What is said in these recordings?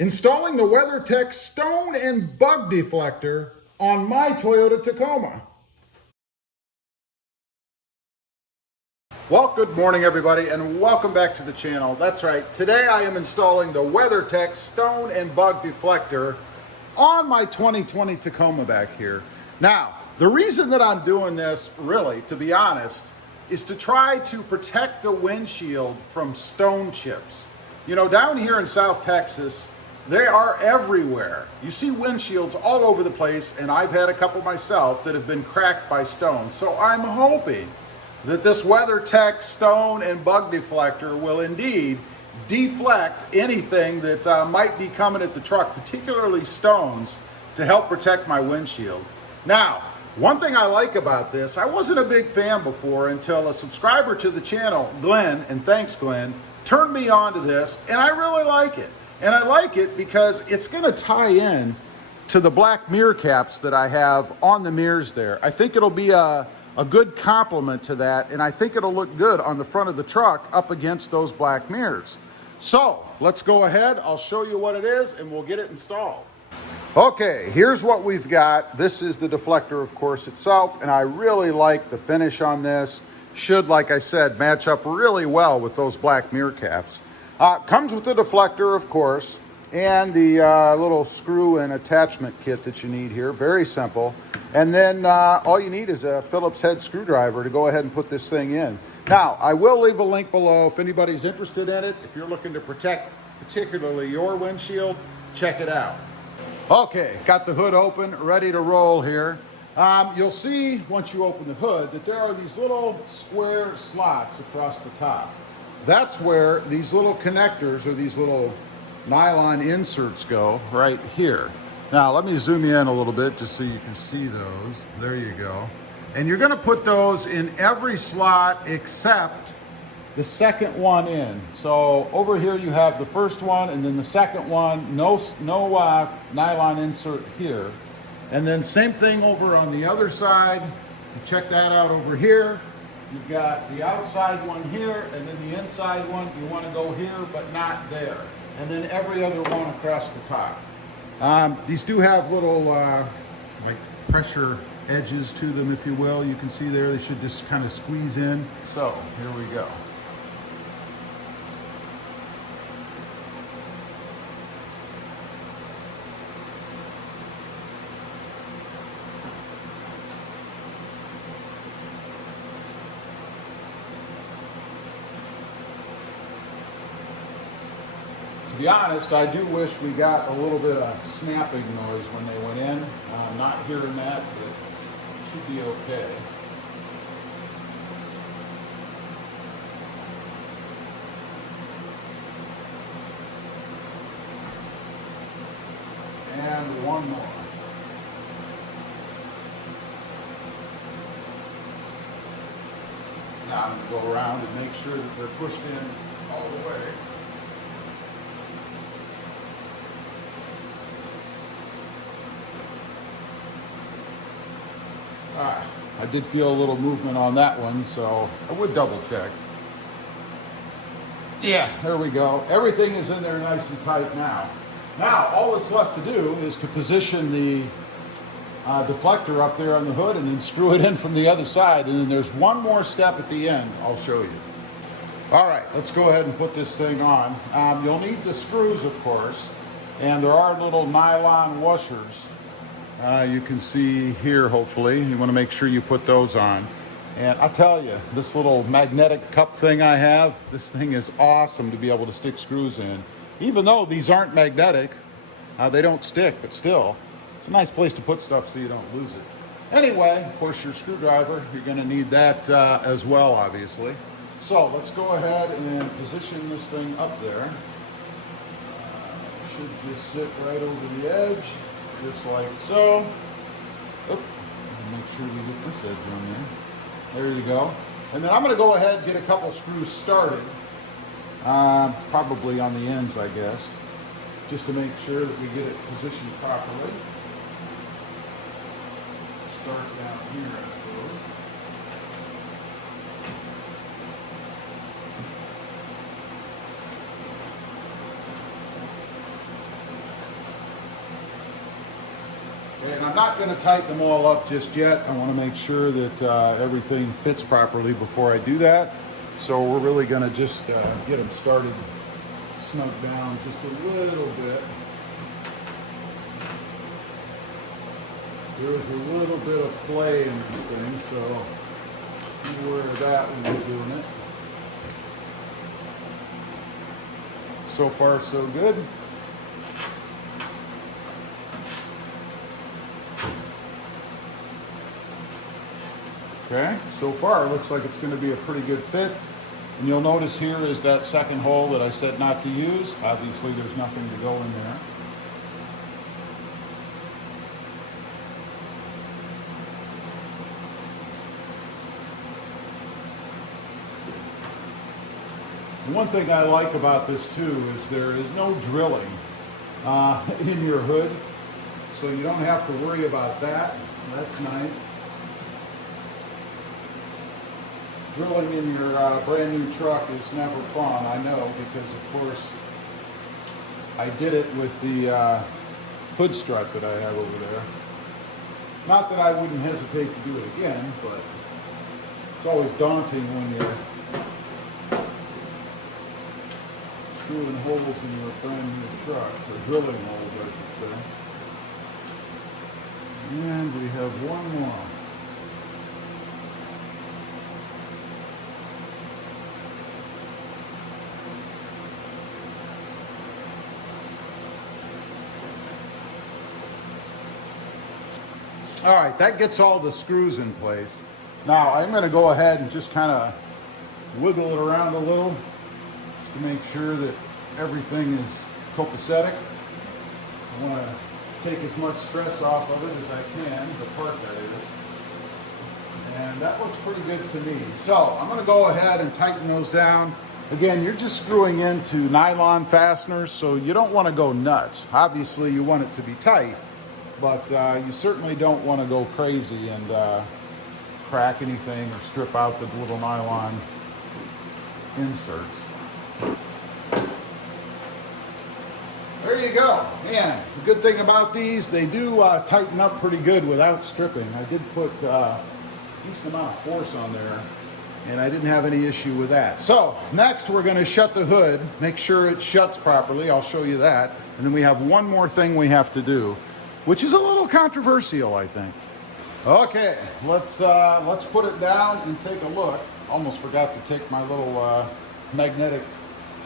Installing the WeatherTech Stone and Bug Deflector on my Toyota Tacoma. Well, good morning everybody and welcome back to the channel. That's right, today I am installing the WeatherTech Stone and Bug Deflector on my 2020 Tacoma back here. Now, the reason that I'm doing this, really, to be honest, is to try to protect the windshield from stone chips. You know, down here in South Texas, they are everywhere. You see windshields all over the place, and I've had a couple myself that have been cracked by stones. So I'm hoping that this WeatherTech Stone and Bug Deflector will indeed deflect anything that might be coming at the truck, particularly stones, to help protect my windshield. Now, one thing I like about this, I wasn't a big fan before until a subscriber to the channel, Glenn, and thanks Glenn, turned me on to this, and I really like it. And I like it because it's going to tie in to the black mirror caps that I have on the mirrors there. I think it'll be a good complement to that, and I think it'll look good on the front of the truck up against those black mirrors. So let's go ahead, I'll show you what it is and we'll get it installed. Okay, here's what we've got. This is the deflector, of course, itself, and I really like the finish on this. Should, like I said, match up really well with those black mirror caps. Comes with the deflector, of course, and the little screw and attachment kit that you need here. Very simple. And then all you need is a Phillips head screwdriver to go ahead and put this thing in. Now, I will leave a link below if anybody's interested in it. If you're looking to protect particularly your windshield, check it out. Okay, got the hood open, ready to roll here. You'll see once you open the hood that there are these little square slots across the top. That's where these little connectors or these little nylon inserts go, right here. Now let me zoom you in a little bit just so you can see those. There you go. And you're going to put those in every slot except the second one in. So over here you have the first one, and then the second one, no nylon insert here. And then same thing over on the other side. You check that out over here. You've got the outside one here, and then the inside one, you want to go here, but not there. And then every other one across the top. These do have little like pressure edges to them, if you will. You can see there, they should just kind of squeeze in. So here we go. To be honest, I do wish we got a little bit of snapping noise when they went in. I'm not hearing that, but it should be okay. And one more. Now I'm going to go around and make sure that they're pushed in all the way. I did feel a little movement on that one, so I would double check. Yeah, there we go. Everything is in there nice and tight now. Now, all that's left to do is to position the deflector up there on the hood and then screw it in from the other side. And then there's one more step at the end I'll show you. All right, let's go ahead and put this thing on. You'll need the screws, of course, and there are little nylon washers. You can see here, hopefully. You want to make sure you put those on. And I tell you, this little magnetic cup thing I have, this thing is awesome to be able to stick screws in. Even though these aren't magnetic, they don't stick, but still, it's a nice place to put stuff so you don't lose it. Anyway, of course, your screwdriver, you're going to need that as well, obviously. So let's go ahead and position this thing up there. Should just sit right over the edge. Just like so. Oop. Make sure we get this edge on there. There you go. And then I'm going to go ahead and get a couple screws started. Probably on the ends, I guess. Just to make sure that we get it positioned properly. Start down here, I suppose. And I'm not going to tighten them all up just yet. I want to make sure that everything fits properly before I do that. So we're really going to just get them started, snug down just a little bit. There is a little bit of play in this thing, so be aware of that when we're doing it. So far, so good. Okay, so far it looks like it's going to be a pretty good fit. And you'll notice here is that second hole that I said not to use. Obviously there's nothing to go in there. One thing I like about this too is there is no drilling in your hood, so you don't have to worry about that. That's nice. Drilling in your brand new truck is never fun, I know, because of course I did it with the hood strut that I have over there. Not that I wouldn't hesitate to do it again, but it's always daunting when you're screwing holes in your brand new truck, or drilling holes, I should say. And we have one more. All right, that gets all the screws in place. Now I'm going to go ahead and just kind of wiggle it around a little, just to make sure that everything is copacetic. I want to take as much stress off of it as I can, the part that is. And that looks pretty good to me. So I'm going to go ahead and tighten those down. Again, you're just screwing into nylon fasteners, so you don't want to go nuts. Obviously you want it to be tight, but you certainly don't want to go crazy and crack anything or strip out the little nylon inserts. There you go. Man, the good thing about these, they do tighten up pretty good without stripping. I did put a decent amount of force on there, and I didn't have any issue with that. So next we're going to shut the hood, make sure it shuts properly. I'll show you that. And then we have one more thing we have to do, which is a little controversial, I think. Okay, let's put it down and take a look. Almost forgot to take my little magnetic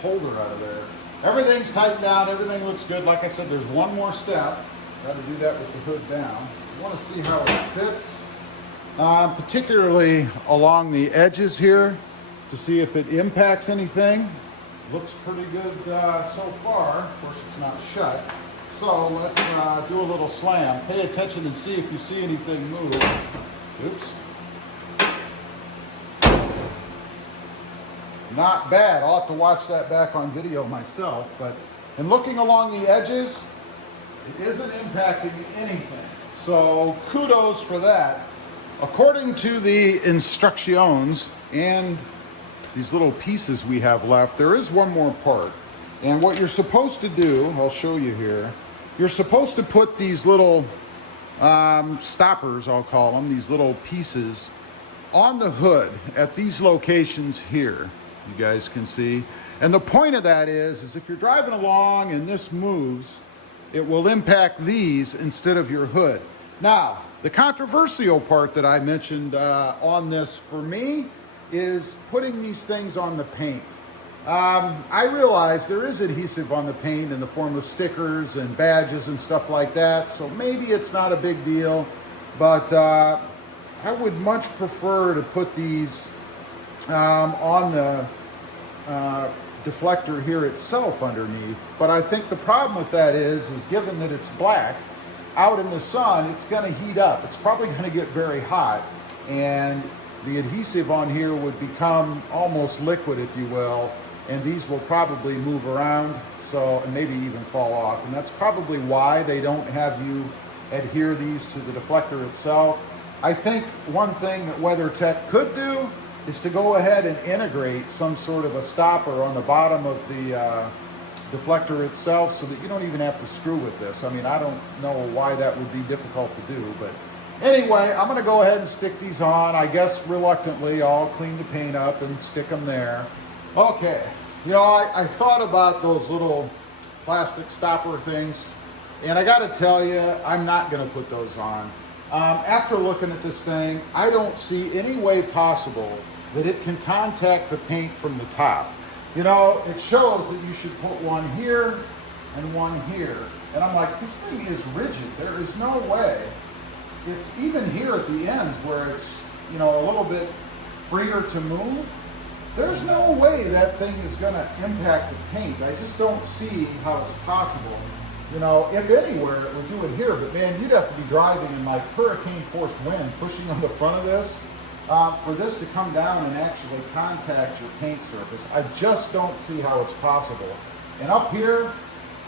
holder out of there. Everything's tightened down, everything looks good. Like I said, there's one more step. Got to do that with the hood down. I want to see how it fits, particularly along the edges here, to see if it impacts anything. Looks pretty good so far. Of course, it's not shut. So let's do a little slam. Pay attention and see if you see anything move. Oops. Not bad. I'll have to watch that back on video myself. But in looking along the edges, it isn't impacting anything. So kudos for that. According to the instructions and these little pieces we have left, there is one more part. And what you're supposed to do, I'll show you here, you're supposed to put these little stoppers, I'll call them, these little pieces on the hood at these locations here. You guys can see. And the point of that is if you're driving along and this moves, it will impact these instead of your hood. Now, the controversial part that I mentioned on this for me is putting these things on the paint. I realize there is adhesive on the paint in the form of stickers and badges and stuff like that, so maybe it's not a big deal, but I would much prefer to put these on the deflector here itself underneath. But I think the problem with that is given that it's black, out in the sun, it's going to heat up. It's probably going to get very hot, and the adhesive on here would become almost liquid, if you will, and these will probably move around, so, and maybe even fall off. And that's probably why they don't have you adhere these to the deflector itself. I think one thing that WeatherTech could do is to go ahead and integrate some sort of a stopper on the bottom of the deflector itself so that you don't even have to screw with this. I mean, I don't know why that would be difficult to do, but anyway, I'm gonna go ahead and stick these on. I guess reluctantly, I'll clean the paint up and stick them there. Okay, you know, I thought about those little plastic stopper things, and I gotta tell you, I'm not gonna put those on. After looking at this thing, I don't see any way possible that it can contact the paint from the top. You know, it shows that you should put one here and one here. And I'm like, this thing is rigid. There is no way. It's even here at the ends where it's, you know, a little bit freer to move. There's no way that thing is gonna impact the paint. I just don't see how it's possible. You know, if anywhere, it would do it here, but man, you'd have to be driving in like hurricane force wind pushing on the front of this for this to come down and actually contact your paint surface. I just don't see how it's possible. And up here,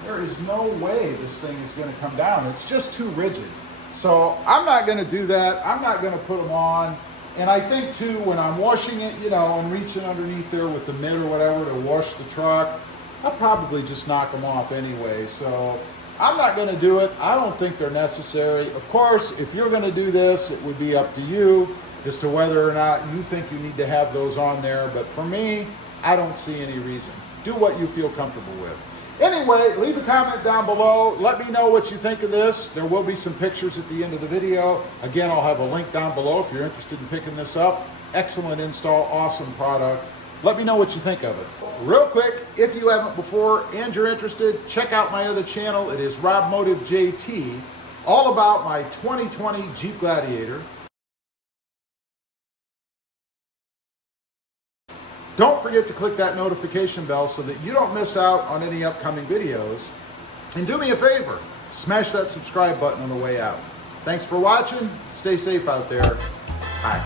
there is no way this thing is gonna come down. It's just too rigid. So I'm not gonna do that. I'm not gonna put them on. And I think too, when I'm washing it, you know, and reaching underneath there with the mitt or whatever to wash the truck, I'll probably just knock them off anyway. So I'm not gonna do it. I don't think they're necessary. Of course, if you're gonna do this, it would be up to you as to whether or not you think you need to have those on there. But for me, I don't see any reason. Do what you feel comfortable with. Anyway, leave a comment down below. Let me know what you think of this. There will be some pictures at the end of the video. Again, I'll have a link down below if you're interested in picking this up. Excellent install, awesome product. Let me know what you think of it. Real quick, if you haven't before and you're interested, check out my other channel. It is RobMotive JT, all about my 2020 Jeep Gladiator. Don't forget to click that notification bell so that you don't miss out on any upcoming videos. And do me a favor, smash that subscribe button on the way out. Thanks for watching. Stay safe out there. Bye.